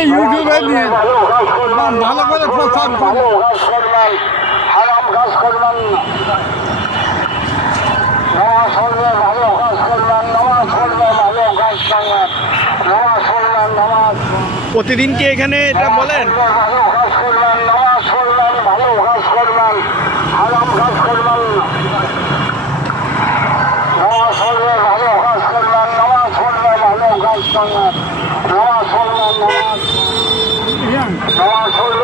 আমাকে ইউটিউবে নিয়ে ভালো করে প্রচার করে। হারাম কাজ করবেন না, নামাজ পড়বে ভালো কাজ করবেন, নামাজ পড়বে ভালো কাজ করবেন, নামাজ পড়বেন, নামাজ প্রতিদিন কি এখানে এটা বলেন? ভালো কাজ করবেন, নামাজ পড়বেন ভালো কাজ করবেন, হারাম কাজ করবেন না, নামাজ পড়বে ভালো কাজ করবেন, নামাজ পড়বে ভালো কাজ করবেন, নামাজ পড়বেন, নামাজ পড়বে